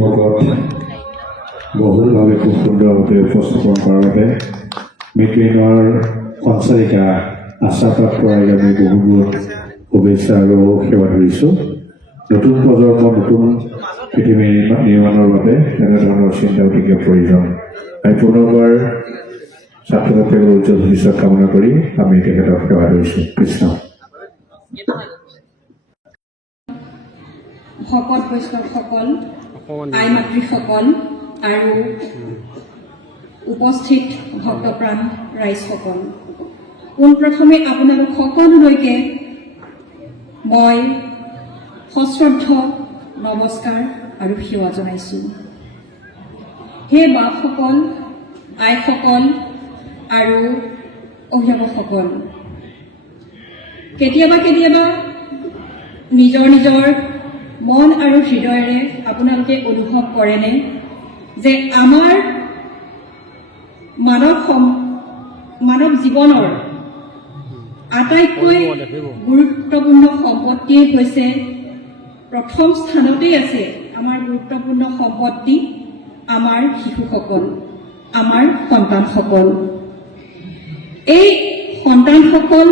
সম্পৰ্কত বহুলভাৱে খুব সুন্দৰভাৱে উপস্থাপন কৰাৰ বাবে মিডগ্ৰেইনৰ সঞ্চালিকা আশাপ্ৰাপ্ত আমি বহুত বহুত শুভেচ্ছা আৰু সেৱা ধৰিছোঁ। নতুন প্ৰজন্মৰ নতুন পৃথিৱী নিৰ্মাণৰ বাবে এনেধৰণৰ চিন্তা অতিকে প্ৰয়োজন। আমি পুনৰবাৰ ছাত্ৰ ছাত্ৰীসকলৰ উজ্জ্বল ভৱিষ্যত কামনা কৰি আমি তেখেতক সেৱা ধৰিছোঁ। কৃষ্ণ। ভকত বৈষ্ণৱসকল, আই মাতৃসকল আৰু উপস্থিত ভক্তপ্ৰাণ ৰাইজসকল, পোনপ্ৰথমে আপোনালোক সকলোলৈকে মই সশ্ৰদ্ধ নমস্কাৰ আৰু সেৱা জনাইছোঁ। হে বাপসকল, আইসকল আৰু অভিভাৱকসকল, কেতিয়াবা কেতিয়াবা নিজৰ নিজৰ মন আৰু হৃদয়েৰে আপোনালোকে অনুভৱ কৰেনে যে আমাৰ মানৱ জীৱনৰ আটাইতকৈ গুৰুত্বপূৰ্ণ সম্পত্তিয়ে হৈছে, প্ৰথম স্থানতেই আছে আমাৰ গুৰুত্বপূৰ্ণ সম্পত্তি আমাৰ শিশুসকল, আমাৰ সন্তানসকল। এই সন্তানসকল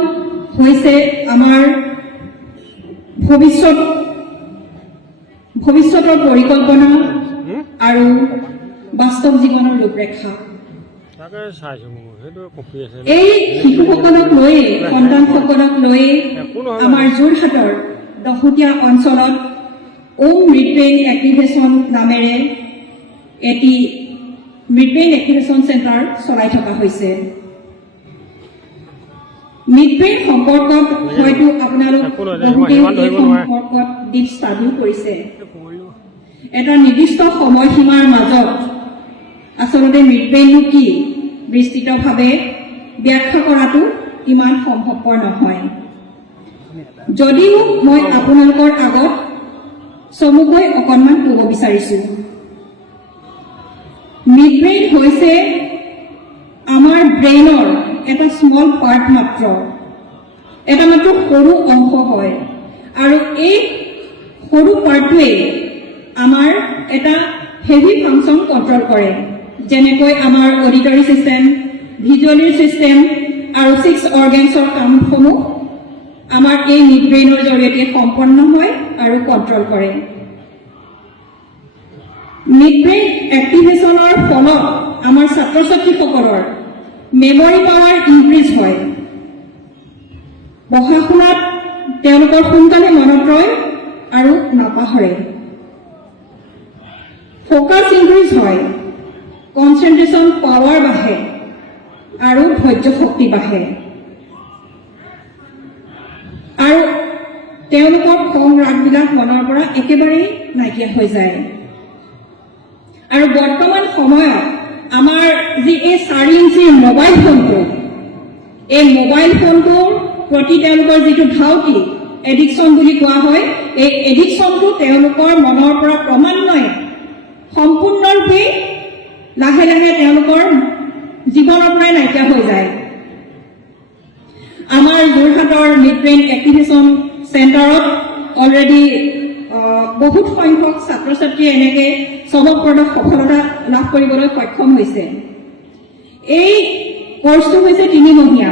হৈছে আমাৰ ভৱিষ্যতৰ পৰিকল্পনা আৰু বাস্তৱ জীৱনৰ ৰূপৰেখা। এই শিশুসকলক লৈয়ে, সন্তানসকলক লৈয়ে আমাৰ যোৰহাটৰ দহোটীয়া অঞ্চলত মিডব্ৰেইন এক্টিভেশ্যন নামেৰে এটি মিডব্ৰেইন এক্টিভেশ্যন চেণ্টাৰ চলাই থকা হৈছে। মিডব্ৰেইন সম্পৰ্কত হয়তো আপোনালোক বহুতেই এই সম্পৰ্কত ডিপ ষ্টাডিও কৰিছে। এটা নিৰ্দিষ্ট সময়সীমাৰ মাজত আচলতে মিডব্ৰেইনটো কি বিস্তৃতভাৱে ব্যাখ্যা কৰাটো ইমান সম্ভৱপৰ নহয়। যদিও মই আপোনালোকৰ আগত চমুকৈ অকণমান ক'ব বিচাৰিছোঁ, মিডব্ৰেইন হৈছে আমাৰ ব্ৰেইনৰ এটা স্মল পাৰ্ট মাত্ৰ, এটা মাত্ৰ সৰু অংশ হয়। আৰু এই সৰু পাৰ্টটোৱে আমাৰ এটা হেভি ফাংচন কণ্ট্ৰল কৰে, যেনেকৈ আমাৰ অডিটৰী ছিষ্টেম, ভিজুৱেলী ছিষ্টেম আৰু 6 অৰ্গেনছৰ কামসমূহ আমাৰ এই মিডব্ৰেইনৰ জৰিয়তে সম্পন্ন হয় আৰু কণ্ট্ৰল কৰে। মিডব্ৰেইন এক্টিভেশ্যনৰ ফলত আমাৰ ছাত্ৰ ছাত্ৰীসকলৰ মেমৰি পাৱাৰ ইনক্ৰিজ হয়, পঢ়া শুনাত তেওঁলোকৰ সোনকালে মনত ৰয় আৰু নাপাহৰে, ফ'কাছ ইনক্ৰিজ হয়, কনচেনট্ৰেশ্যন পাৱাৰ বাঢ়ে আৰু ধৈৰ্য শক্তি বাঢ়ে, আৰু তেওঁলোকৰ খং ৰাগবিলাক মনৰ পৰা একেবাৰেই নাইকিয়া হৈ যায়। আৰু বৰ্তমান সময়ত আমাৰ যি এই 4 ইঞ্চিৰ মোবাইল ফোনটো, এই মোবাইল ফোনটোৰ প্ৰতি তেওঁলোকৰ যিটো ধাউতি, এডিকশ্যন বুলি কোৱা হয়, এই এডিকশ্যনটো তেওঁলোকৰ মনৰ পৰা ক্ৰমান্বয়ে সম্পূৰ্ণৰূপে লাহে লাহে তেওঁলোকৰ জীৱনৰ পৰাই নাইকিয়া হৈ যায়। আমাৰ যোৰহাটৰ মিডব্ৰেইন এক্টিভেশ্যন চেণ্টাৰত অলৰেডি বহুত সংখ্যক ছাত্ৰ ছাত্ৰীয়ে এনেকৈ চমকপ্ৰদ সফলতা লাভ কৰিবলৈ সক্ষম হৈছে। এই কোৰ্চটো হৈছে 3 মহীয়া।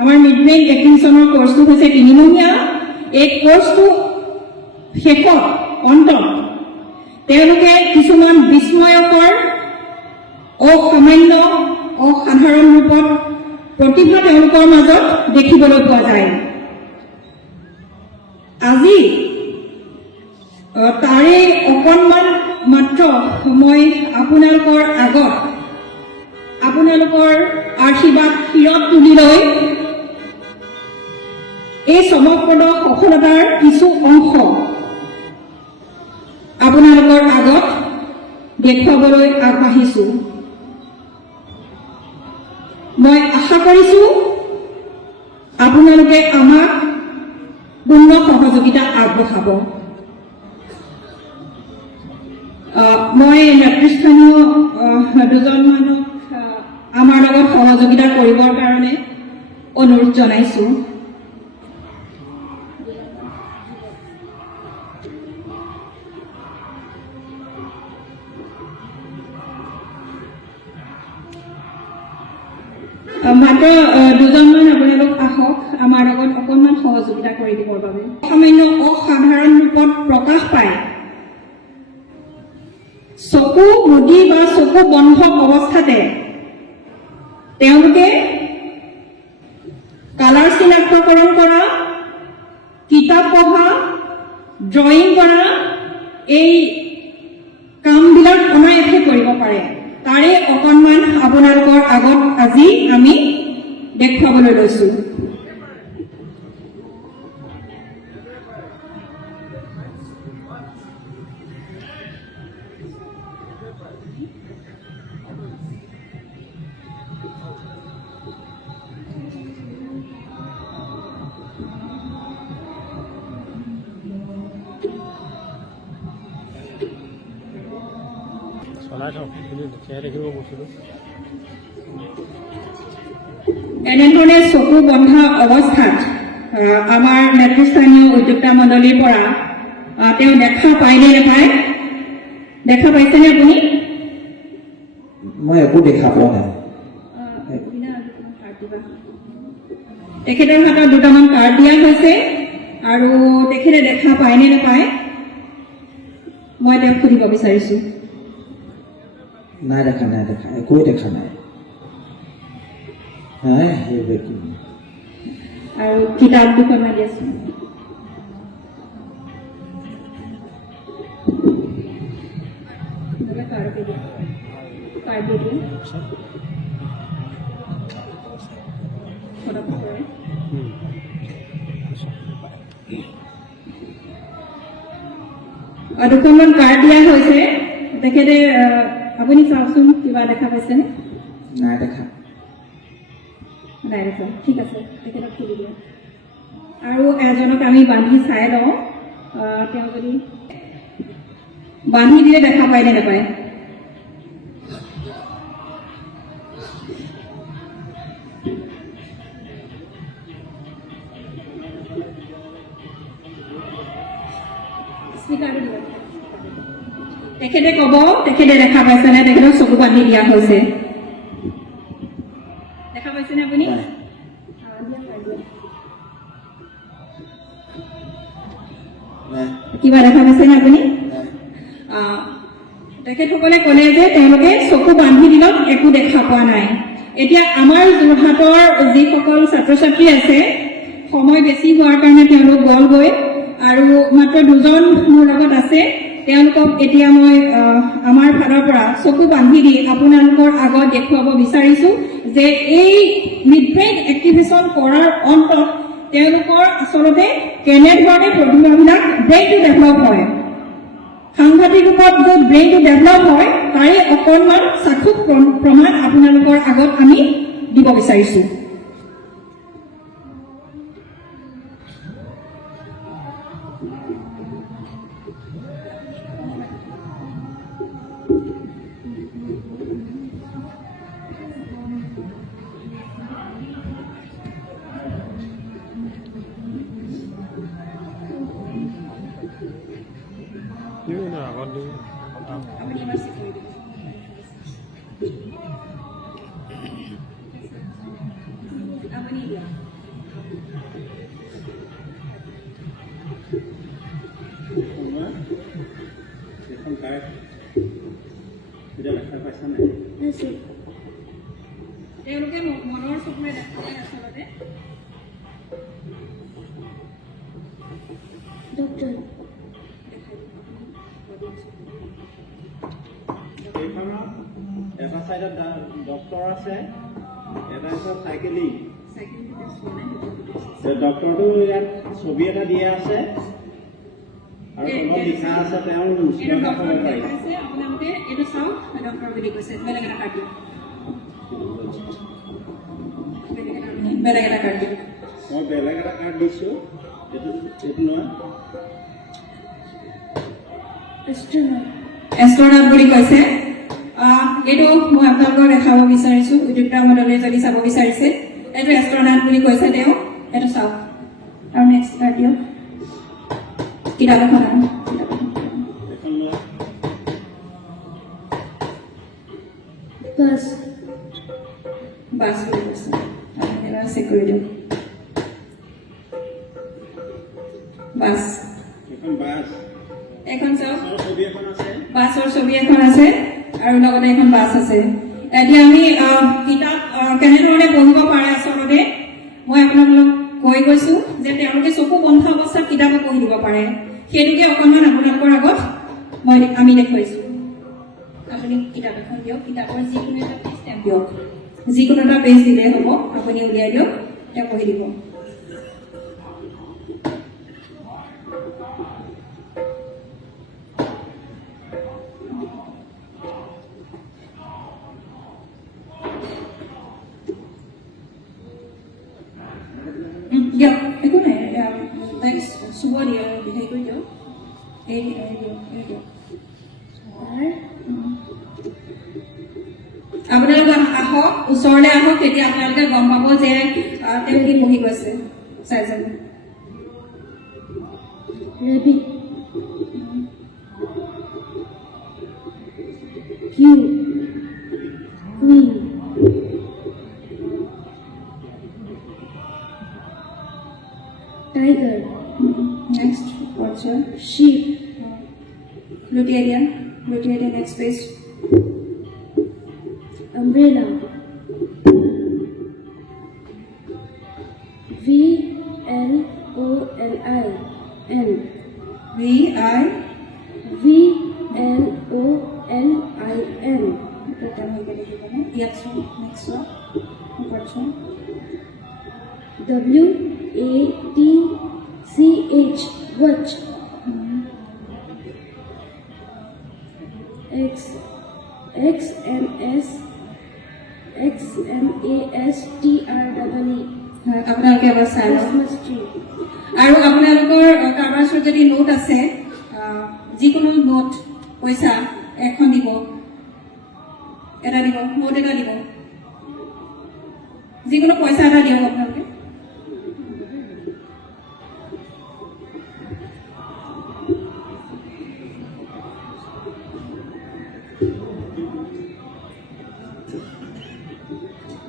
আমাৰ মিডব্ৰেইন এক্টিভেশ্যনৰ কোৰ্চটো হৈছে 3 মহীয়া। এই কোৰ্চটো শেষত অন্তত তেওঁলোকে কিছুমান বিস্ময়কৰ অসামান্য অসাধাৰণ ৰূপত প্ৰতিভা তেওঁলোকৰ মাজত দেখিবলৈ পোৱা যায়। আজি তাৰে অকণমান মাত্ৰ সময় আপোনালোকৰ আগত আপোনালোকৰ আশীৰ্বাদ শিৰত তুলি লৈ এই চমকপ্ৰদ সফলতাৰ কিছু অংশ আপোনালোকৰ আগত দেখুৱাবলৈ আগবাঢ়িছোঁ। মই আশা কৰিছোঁ আপোনালোকে আমাক পূৰ্ণ সহযোগিতা আগবঢ়াব। মই নেতৃস্থানীয় দুজনমানক আমাৰ লগত সহযোগিতা কৰিবৰ কাৰণে অনুৰোধ জনাইছোঁ। মাত্ৰ দুজনমান আপোনালোক আহক আমাৰ লগত অকণমান সহযোগিতা কৰি দিবৰ বাবে। সামান্য অসাধাৰণ ৰূপত প্ৰকাশ পায় চকু মুদি বা চকু বন্ধ অৱস্থাতে তেওঁলোকে কালাৰ চিনাক্তকৰণ কৰা, কিতাপ পঢ়া, ড্ৰয়িং কৰা, এই কামবিলাক অনায়াসে কৰিব পাৰে। তাৰে অকণমান আপোনালোকৰ আগত আজি আমি দেখুৱাবলৈ লৈছো। এনেধৰণে চকু বন্ধা অৱস্থাত আমাৰ নেতৃস্থানীয় উদ্যোক্তা মণ্ডলীৰ পৰা তেওঁ দেখা পায়নে নাপায়? দেখা পাইছেনে আপুনি? মই একো দেখা পোৱা নাই। তেখেতৰ হাতত দুটামান কাৰ্ড দিয়া হৈছে আৰু তেখেতে দেখা পায়নে নাপায় মই তেওঁক সুধিব বিচাৰিছো। নাই দেখা, একোৱে দেখা নাই। আৰু কিতাপ দুখনমান দিয়াচোন। দুখনমান কাৰ্ড দিয়া হৈছে। তেখেতে আপুনি চাওকচোন কিবা দেখা পাইছেনে? নাই দেখা। নাই দেখা, ঠিক আছে, তেখেতক খুলি দিয়ক। আৰু এজনক আমি বান্ধি চাই লওঁ, তেওঁ যদি বান্ধি দিলে দেখা পায় নে নাপায়? তেখেতে কব তেখেতে দেখা পাইছেনে? তেখেতক চকু বান্ধি দিয়া হৈছে। দেখা পাইছেনে আপুনি? কিবা দেখা পাইছেনে আপুনি? তেখেতসকলে ক'লে যে তেওঁলোকে চকু বান্ধি দিলত একো দেখা পোৱা নাই। এতিয়া আমাৰ যোৰহাটৰ যিসকল ছাত্ৰ ছাত্ৰী আছে, সময় বেছি হোৱাৰ কাৰণে তেওঁলোক গ'লগৈ আৰু মাত্ৰ দুজন মোৰ লগত আছে। তেওঁলোকক এতিয়া মই আমাৰ ফালৰ পৰা চকু বান্ধি দি আপোনালোকৰ আগত দেখুৱাব বিচাৰিছো যে এই মিডব্ৰেইন এক্টিভেশ্যন কৰাৰ অন্তত তেওঁলোকৰ আচলতে কেনেধৰণে প্ৰতিভাবিলাক ব্ৰেইনটো ডেভেলপ হয়, সাংঘাতিক ৰূপত যে ব্ৰেইনটো ডেভেলপ হয় তাৰে অকণমান চাক্ষুষ প্ৰমাণ আপোনালোকৰ আগত আমি দিব বিচাৰিছো। তেওঁলোকে মনৰ চকুৰে দেখালে আচলতে এটা চাইডত ডক্টৰ আছে, এটা আছে চাইকেলিং। ডক্টৰটো ইয়াত ছবি এটা দিয়া আছে আৰু তলত লিখা আছে তেওঁৰ আপোনালোকে এইটো চাওক, ডক্টৰ বুলি কৈছে। বেলেগ এটা কাৰ্ড বেলেগ এটা কাৰ্ড মই বেলেগ এটা কাৰ্ড দিছো। এইটো নহয়, এষ্ট্ৰনাট বুলি কৈছে। এইটো মই আপোনালোকক দেখাব বিচাৰিছো। উদ্যোক্তা মণ্ডলে যদি চাব বিচাৰিছে, এইটো এষ্ট্ৰনাট বুলি কৈছে তেওঁ। এইটো চাওক আৰু নেক্সট কাৰ্ড দিয়ক। কিতাপ এখন বাছ বুলি কৈছে। বাছ এখন চাওক বাছৰ ছবি এখন আছে বাছৰ ছবি এখন আছে আৰু লগতে এখন বাছ আছে এতিয়া আমি কিতাপ কেনেধৰণে পঢ়িব পাৰে আচলতে মই আপোনালোকক কৈ গৈছো যে তেওঁলোকে চকু বন্ধ অৱস্থাত কিতাপো পঢ়ি দিব পাৰে সেইটোকে অকণমান আপোনালোকৰ আগত আমি দেখুৱাইছো আপুনি কিতাপ এখন দিয়ক কিতাপৰ যিকোনো এটা পেজ তেওঁক দিয়ক যিকোনো এটা পেজ দিলেই হ'ব আপুনি উলিয়াই দিয়ক তেওঁ পঢ়ি দিব দিয়ক একো নাই তাইক চুব দিয়ে হেৰি কৰি দিয়ক এই দিয়ক আপোনালোকে আহক ওচৰলৈ আহক তেতিয়া আপোনালোকে গম পাব যে তেওঁ কি পঢ়ি গৈছে চাই যাব Rabbit. Q. Queen. Tiger. next what's your Sheep. Luteria next page Umbrella. VLOLI. N. VLOLIN yes next one what's your WATCH. Watch. XMASTREE. আপোনালোকে এবাৰ চাই লওক Christmas tree. আৰু আপোনালোকৰ কাৰোবাৰ ওচৰত যদি নোট আছে যিকোনো নোট পইচা এখন দিব এটা দিব নোট এটা দিব যিকোনো পইচা এটা দিয়ক আপোনালোকে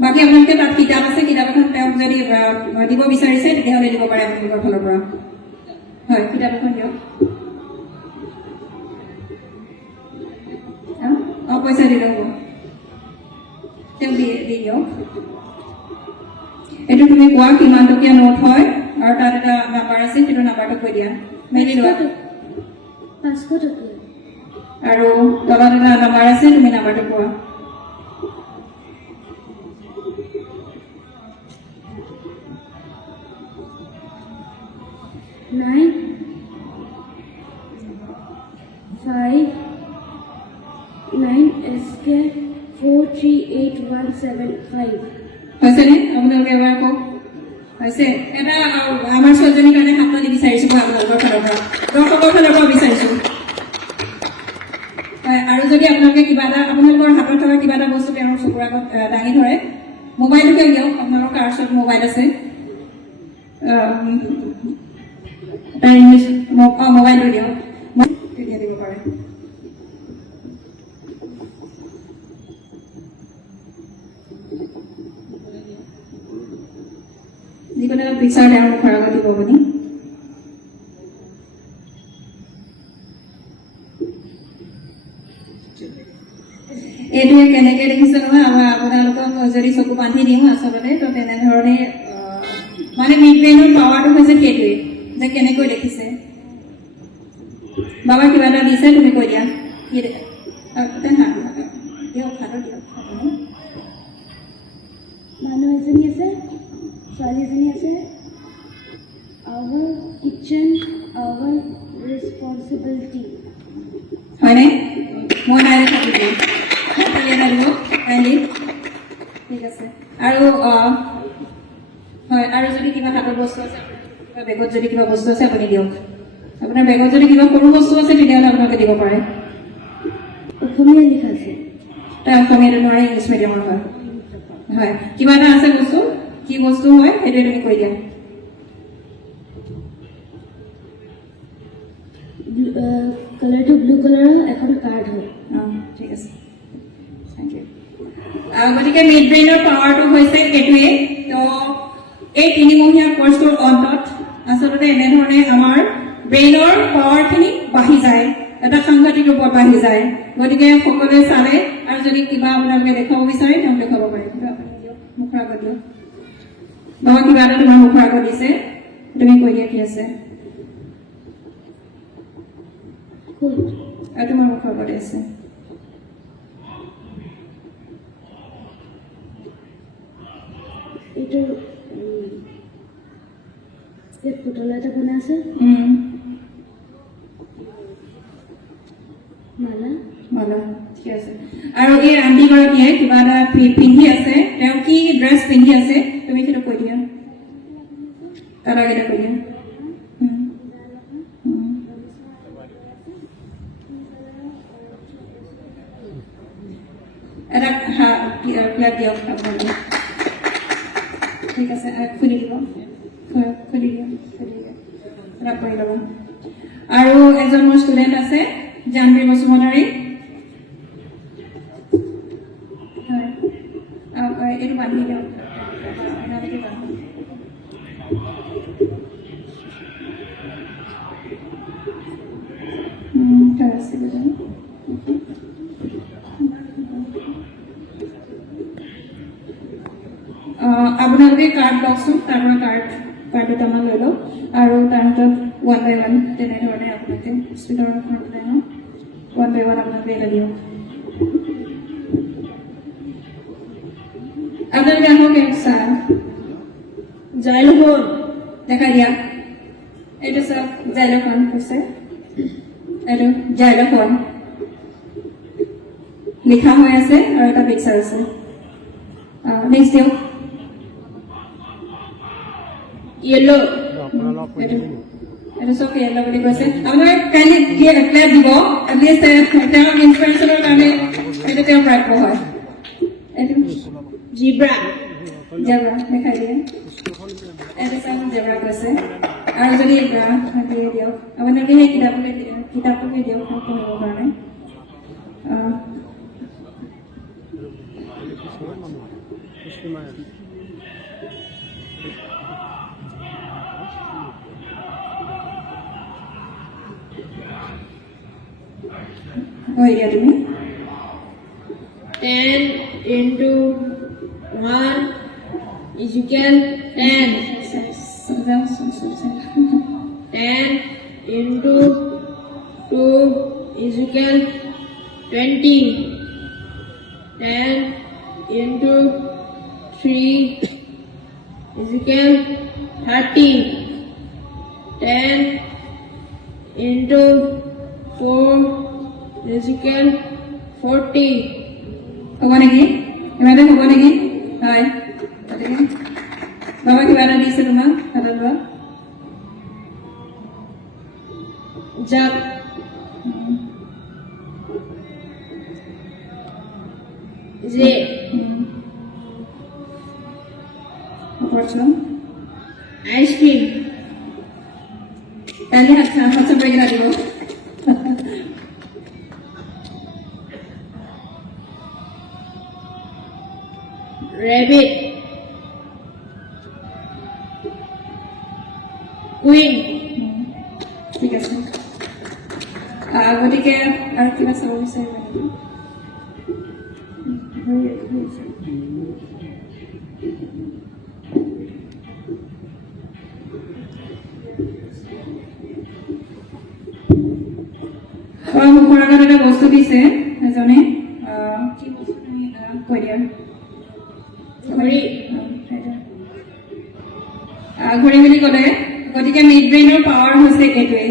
বাকী আপোনালোকে তাত কিতাপ আছে কিতাপ এখন তেওঁক যদি দিব বিচাৰিছে তেতিয়াহ'লে দিব পাৰে আপোনালোকৰ ফালৰ পৰা হয় কিতাপ এখন দিয়ক পইচা দিলেও হ'ব তেওঁক দি দিয়ক এইটো তুমি কোৱা কিমান টকীয়া নোট হয় আৰু তাত এটা নাম্বাৰ আছে সেইটো নাম্বাৰটো কৈ দিয়া মেলি লোৱা 500 টকীয়া আৰু তলত এটা নাম্বাৰ আছে তুমি নাম্বাৰটো কোৱা Nine, 5, 9 SK 438175. হৈছেনে আপোনালোকে এবাৰ কওক হৈছে এটা আমাৰ ছোৱালীজনীৰ কাৰণে হাত তালি বিচাৰিছো মই আপোনালোকৰ ফালৰ পৰা দৰ্শকৰ ফালৰ পৰা বিচাৰিছো হয় আৰু যদি আপোনালোকে কিবা এটা আপোনালোকৰ হাতত থকা কিবা এটা বস্তু তেওঁৰ চকুৰ আগত দাঙি ধৰে মোবাইলটোকে দিয়ক আপোনালোকৰ কাৰ ওচৰত মোবাইল আছে তাৰ ইংলিছ মোবাইলটো দিয়ক তেতিয়া দিব পাৰে যিকোনো এটা পিকচাৰ তেওঁৰ মুখৰ আগত দিব আপুনি এইটোৱে কেনেকে দেখিছে নহয় আমাৰ আপোনালোকক যদি চকু বান্ধি দিওঁ আচলতে তো তেনেধৰণে মানে মিড ব্ৰেইনৰ পাৱাৰটো হৈছে সেইটোৱে যে কেনেকৈ দেখিছে বাবা কিবা এটা দিছে তুমি কৈ দিয়া কি দিয়ক হাতত দিয়ক মানুহ এজনী আছে ছোৱালী এজনী আছে our kitchen our responsibility হয়নে মই নাই দেখা দিম এটা দিব কাইণ্ডলি ঠিক আছে আৰু হয় আৰু যদি কিবা হাতত বস্তু আছে বেগত যদি কিবা বস্তু আছে আপুনি দিয়ক আপোনাৰ বেগত যদি কিবা সৰু বস্তু আছে তেতিয়াহ'লে আপোনালোকে দিব পাৰে অসমীয়া লিখা আছে তাৰ অসমীয়াটো নোৱাৰে ইংলিছ মিডিয়ামৰ হয় হয় কিবা এটা আছে বস্তু কি বস্তু হয় সেইটোৱে তুমি কৈ দিয়া কালাৰটো ব্লু কালাৰৰ এখন কাৰ্ড হয় ঠিক আছে থেংক ইউ গতিকে মিড ব্ৰেইনৰ পাৱাৰটো হৈছে এইটোৱে তো এই 3 মহীয়া কোৰ্চটোৰ অন্তত আচলতে এনেধৰণে আমাৰ ব্ৰেইনৰ পাৱাৰখিনি আন্তৰ্জাতিক ৰূপত বাঢ়ি যায় গতিকে সকলোৱে চালে আৰু যদি কিবা আপোনালোকে দেখুৱাব বিচাৰে তেওঁক দেখুৱাব পাৰে কিন্তু আপুনি দিয়ক মুখৰ আগত দিয়ক বাবা কিবা এটা তোমাৰ মুখৰ আগত দিছে তুমি কৈ দিয়া কি আছে আৰু তোমাৰ মুখৰ আগতে আছে এইটো পুতলা এটা বনাই আছে মালা মালা ঠিক আছে আৰু এই আণ্টিগৰাকীয়ে কিবা এটা পিন্ধি আছে তেওঁ কি ড্ৰেছ পিন্ধি আছে তুমি সেইটো কৈ দিয়া তাৰ আগতে কৈ দিয়া এটা প্লেট দিয়ক আপোনালোকে ঠিক আছে খুলি দিব খুলি দিয়া এটা কৰি ল'ব আৰু এজন মোৰ ষ্টুডেণ্ট আছে জানবী বসুমতাৰী হয় এইটো বান্ধি দিয়ক আপোনালোকে কাৰ্ড লওকচোন তাৰ পৰা কাৰ্ড দুটামান লৈ লওক আৰু তাৰ হাতত 1 by 1 তেনেধৰণে আপোনালোকে স্পীকাৰৰ ওপৰত 1 by 1 আপোনালোকে এটা দিয়ক আপোনালোকে আহক চাহ জাইলোফোন দেখাই দিয়া এইটো চাওক জাইলোফোন কৈছে এইটো জাইলোফোন লিখা হৈ আছে আৰু এটা পিকচাৰ আছে নেক্সট দিয়ক येलो এটা সব येलो বুলি কৈছে আপোনাৰ কাইলৈ কি প্লেট দিব এটলিষ্ট তেওঁ ইনস্পিৰেশ্যনৰ কাৰণে এটা তেওঁ প্ৰাপ্য হয় এইটো জিব্ৰা দেখাই দিয়ে এটা চাওক জেব্ৰা কৈছে আৰু যদি দিয়ক আপোনালোকে সেই কিতাপটোকে দিয়ক পঢ়িবৰ কাৰণে কৈ দিয়া তুমি 10 into 1 is equal 10. 10 into 2 is equal 20. 10 into 3 is equal 30. 10 into 4 is equal 40. হ'ব নেকি ইমানে হ'ব নেকি হয় বাবা কিবা এটা দিছে তোমাক হাতত লোৱা Jab. Z. Opportunity. Ice cream. Tadi hat sampai kita dulu. Rabbit. Queen. ঠিক আছে গতিকে আৰু কিবা চাব বিচাৰিব মুখৰ আগত এটা বস্তু দিছে এজনে কি বস্তু তুমি কৈ দিয়া ঘড়ী বুলি ক'লে গতিকে মিড ব্ৰেইনৰ পাৱাৰ হৈছে এইটোৱে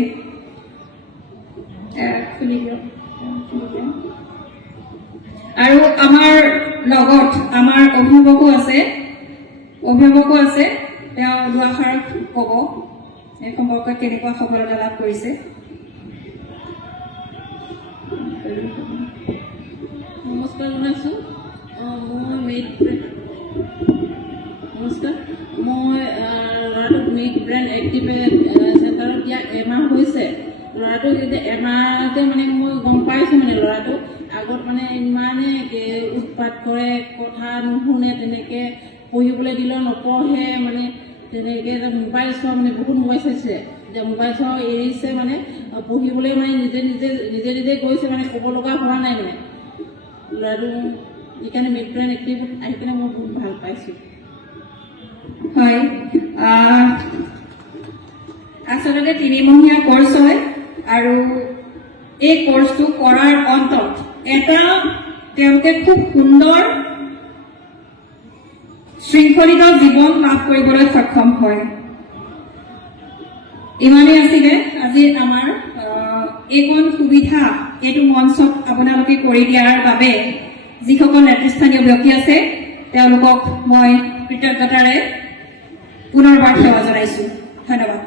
খুলি দিয়ক আৰু আমাৰ লগত আমাৰ অভিভাৱকো আছে তেওঁ দুআষাৰ ক'ব এই সম্পৰ্কত কেনেকুৱা সফলতা লাভ কৰিছে নমস্কাৰ জনাইছোঁ মই ল'ৰাটোক মিড ব্ৰেইন এক্টিভেট চেণ্টাৰত দিয়া এমাহ হৈছে ল'ৰাটোক যেতিয়া এমাহতে মানে মই গম পাইছোঁ মানে ল'ৰাটো আগত মানে ইমানে উৎপাত কৰে কথা নুশুনে তেনেকৈ পঢ়িবলৈ দিলেও নপঢ়ে মানে তেনেকৈ মোবাইল চোৱা মানে বহুত মোবাইল চাইছে এতিয়া মোবাইল চোৱা এৰিছে মানে পঢ়িবলৈ মানে নিজে গৈছে মানে ক'ব লগা হোৱা নাই মানে ল'ৰাটো সেইকাৰণে মিড ব্ৰেইন এক্টিভত আহি কিনে মই বহুত ভাল পাইছোঁ। হয়, আচলতে 3মহীয়া কোৰ্চ হয় আৰু এই কোৰ্চটো কৰাৰ অন্তত এটা তেওঁলোকে খুব সুন্দৰ শৃংখলিত জীৱন লাভ কৰিবলৈ সক্ষম হয়। ইমানেই আছিলে আজি আমাৰ এইখন সুবিধা এইটো মঞ্চত আপোনালোকে কৰি দিয়াৰ বাবে যিসকল নেতৃস্থানীয় ব্যক্তি আছে তেওঁলোকক মই কৃতজ্ঞতাৰে পুনৰবাৰ সেৱা জনাইছোঁ। ধন্যবাদ।